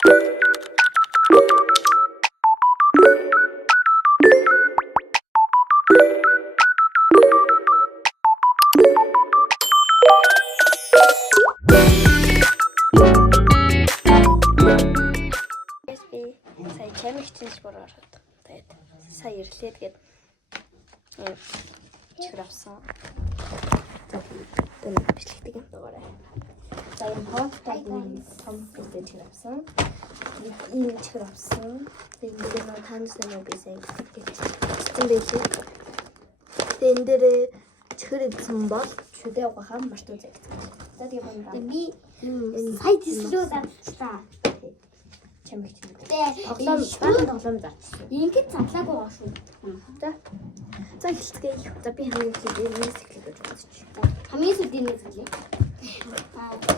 Сая чамигчнээс бороо ороод. Тэгээд сая ирлээ тэгээд чихэр авсан. Тэгээд бичлэгтэй юм дугаарай. За энэ хавтаг том бичлэг чихэр авсан. Энэ чихэр авсан. Тэгээд энэ нэг таньс нэг би сая гэсэн байлээ. Тэгээд энэ дээр чихэр идсэн бол шүдээ угаахаа маш туу зэгцэн. За тэгээд бандаа. Би сая төслөө зарчлаа. Чамигч. Тоглоом зарчсан. Ингээд цавлаагүй гоо шүү. За эхэлцгээе. За би хамгийн их энэс эхлэх гэж бодчих. Хамгийн сүдийн нэг зүйлээ.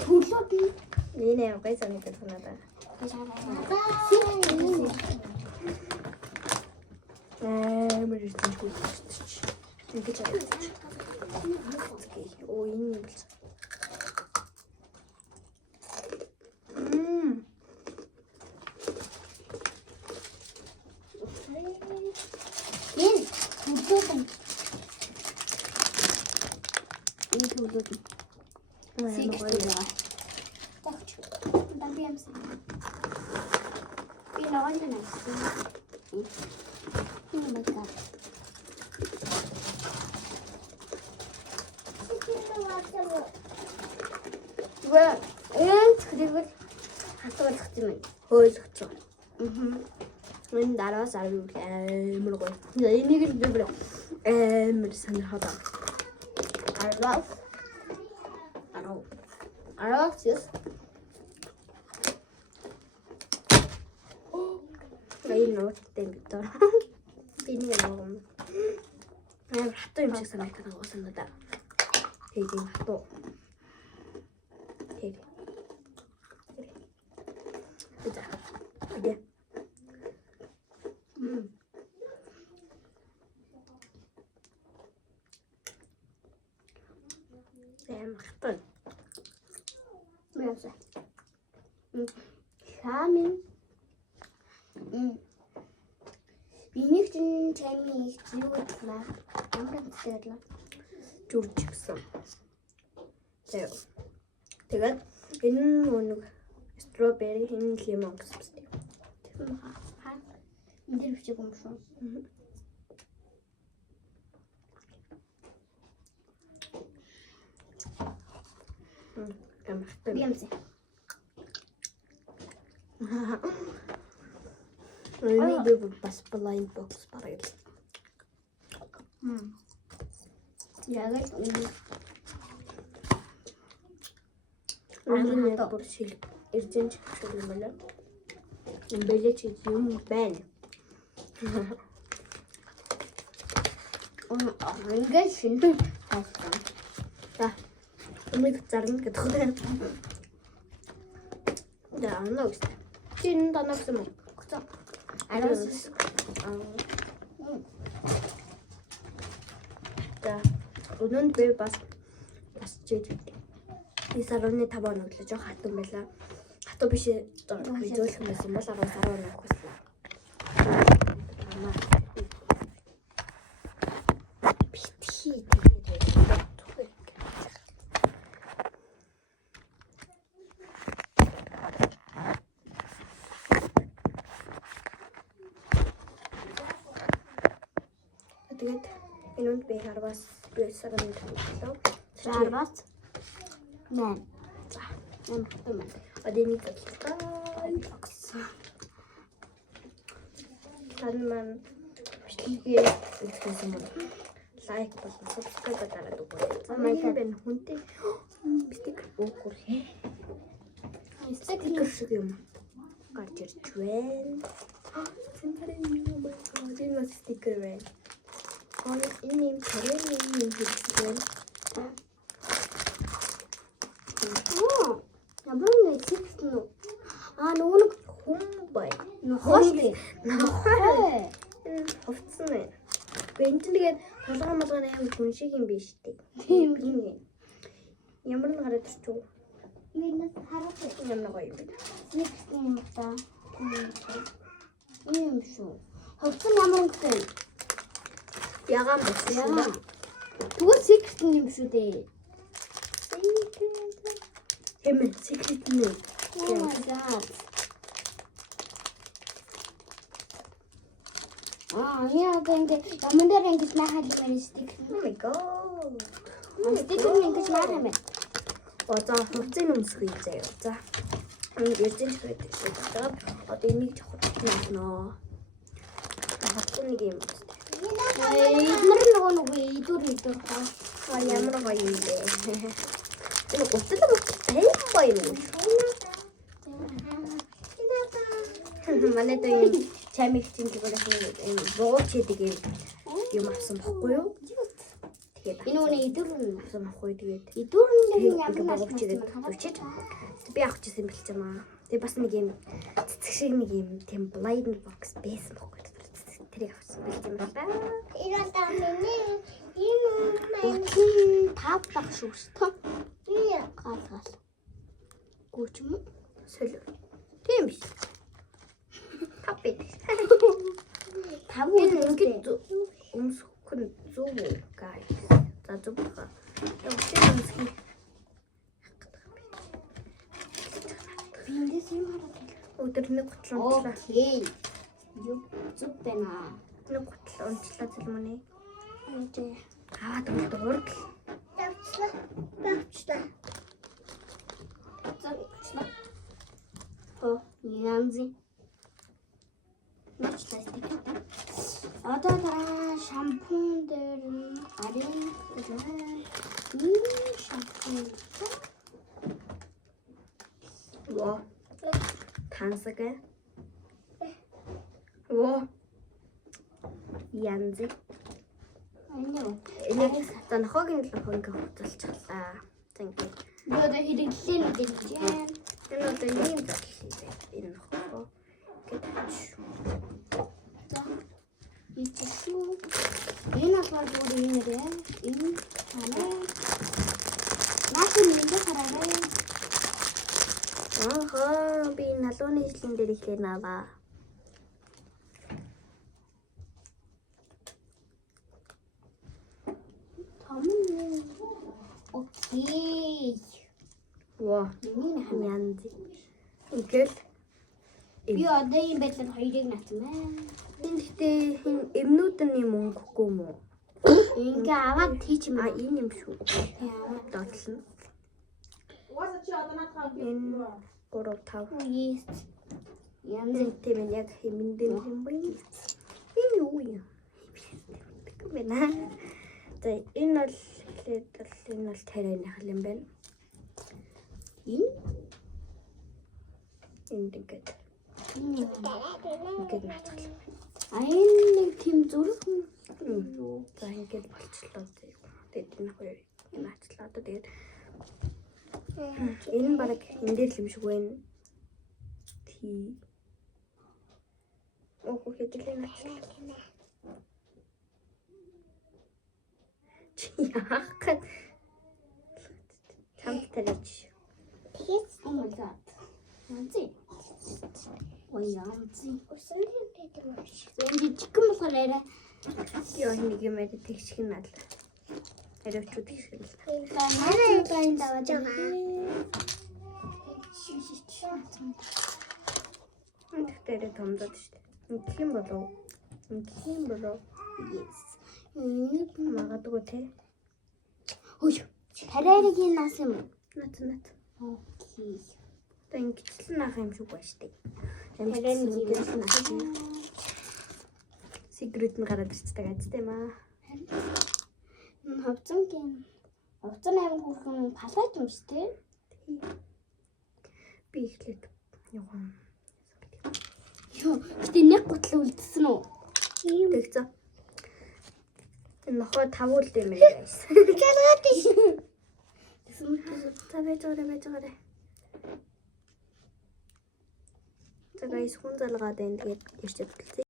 Төглөө би Нэ гай санагдаж байна. Мэрэж тийггүй чи. Ингэж авчих. Оо энэ юм биш. Хөөлөгцөн. Энэ дараас амар гоё. Энийг л би бүр амар сонирхоод байна. Арав yes. Энэ ноттэй битэр. Энийг нэг амар хатуу юм шиг санагдаад байгаа санагдаа. Тэгээд хатуу. Тэгээд хатуу. Мясаа. Хамин. Бинийг чинь чамийн их юу гэдэг маа. Амрын тэрлээ. Зүрж гисэн. Тэгээд энэ нэг стrawberry энэ лимон гэсэн. Тэр хаа. Энд дэр бичиг юм шүү. Ямси. Энийг би бас blind box барай. Яг л энэ бүр шил эрдэнэ чиг юм байна. Энэ бэлэч юм байна. Ингээд шинэ таасан. За. Өмнөд зарна гэдэг юм. Да, ногс. Чин танагс юм. Арас. Да. Өнөөдөр би бас чиж. Би сарны 5 хоног л жоох хатан байлаа. Хатуу биш зөөлөх юм байсан бол 10 хоног хүслээ. Битхий. Тэгээд энэнд би харвас би сарны төлөө. Харвас. Нэ. За. Юм. Оденик такс. Танман бичлэгээ үзсэн юм. Лайк болон subscribe дараад өгөөч. За маягийн бэн хүнтэй стикер өгөөрэй. Стикер шиг юм. Гарч ирж байна. Цэнтрэн юм байна. Энэ стикер байна. Энэ юм царийн юм хэлсэн. Набрын цэцэн үү? Нөгөө хүн бай. Нохой. Хувцсан байна. Бэнт тэгээд толгой аим хүн шиг юм биш үү? Тийм юм. Ямар нэг гараад ирчихв. Минь харах Ямар гоё юм бэ? Секретний юм та. Ийм шүү. Хөвцөн ямар өнгөтэй. Ягаан болсон. Тэгвэл секретний юм шүү дээ. Хэмээн секретний. Oh my god. Яа гэнэ ямар дээр ингэж нахад юм стик. Oh my god. Стикер нь ингэж нах юм байна. Одоо хувцын өмсгөө заяа. За. Ирж ин хэрэгтэй шүү дээ. Одоо энийг жоох насноо. Хувцын нэг юм. Эдгээр нөгөө идүр таа. Ямар гоё юм бэ? Энэ уцлаа тийм гоё юм. Манай дөө чамиг чинь зүгээр юм бууч гэдэг юм авсан бохгүй юу? Тэгээд Энэ үний идүр авсан бохгүй тэгээд идүр нь ямар ямар бууч гэдэг зүчиж би авах гэсэн бэлж юмаа. Тэгээд бас нэг юм цэцэг шиг нэг юм тийм blind box байсан бохгүй. Тэрийг авсан бэлж юм байна. Ирэлтаа миний тав баг шүү дээ. Гал. Гүч юм уу? Солио. Тийм биш. Таппи. Тав Ингээд өмсөх нь зүг үү, guys. За зүг ба. Өмсөх өмсөх. биндээс юм хараад. Өдөр нэг гутлаа унтлаа. Окей. Зүг байна. Нэг гутлаа унтлаа зүлмүнэ. Окей. Аваад урд. Тавчлаа. Янзи. Начлаа стикер. Одоо дараа шампунь дээр гарын шампунь. Во. Тансаг. Во. Янзи. Энийг нохогийн хуцалчихлаа. За ингээд. Би одоо хэрэглээ мэдээж байна. Энэ одоо ийм зүйл. Энэ нохоо. Гэдэг. Ичүү. Энэ болохоор бүр юм нэрээ. Энэ танаа. Наач нэг хараарай. Би налууны жилийн дээр ихлээ наваа. Окей. Во. Миний Янзи. Ингээл би одоо юм байдлаар хоёрыг натмаа. энэ гэхдээ эмнүүд нь юм өнгөхгүй юм уу? Ингээ аваад тийч юм. Энэ юм шүү. Аваад Дотлно. Энэ 3 5 yes. янз тийм яг хэмнэн юм байна. Энэ юу юм? Гэмэна. За энэ бол энэ бол тарианы хал юм байна. Энэ ингээд ингээд нацгал. Энэ нэг тийм зүрх юу? За ингээд болчлоо. Тэгээд энэ хоёр нацлаа. Одоо тэгээд энэ баг энэ дээр л юм шиг байна. Тий. Охо хэдэлээ нацлаа. Яах гээд хамт тарич. oh my god. Янзи. Ой янзи. Усан гэдэг юм шиг. Энд чигэн болохоор арай Яа нэг юм яриа тэгших нь аль. Ариучуд тэгших нь. арай сайн даваж байгаа. Тэгтээ томдод шүү дээ. Ингэх юм болов. Yes. Магадгүй те. Хөөе. Тарайргийн нас юм уу? Нат. Окей. Тэ ингэчлэн ах юм шиг байна шүү дээ. Тарайргийн нас. Сигрет нь гараад ирчихдэг аз тийм аа. Хувцан аймаг хүрхэн палаж юм шүү дээ. Би ихлээд яваа. Йоо, гэтээ нэг гутал үлдсэн үү? Тэгцээ. Энэ нохоо тавуул юм байна. Галгаад иш. За байж байгаа. За гайс хүн залгаад байна. Тэгээд ирж өгдөлцөө.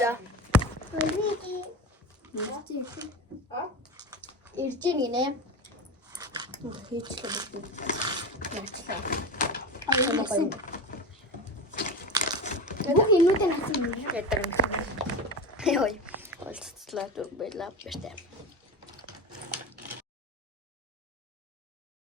За. Ирж ийн гинэ. Хийчлээ бүгд. Яачлаа. Аяасан. Бүх юмудаа насан юм. Ядарсан. Йой. Олцлаа дүр байлаа биштэй.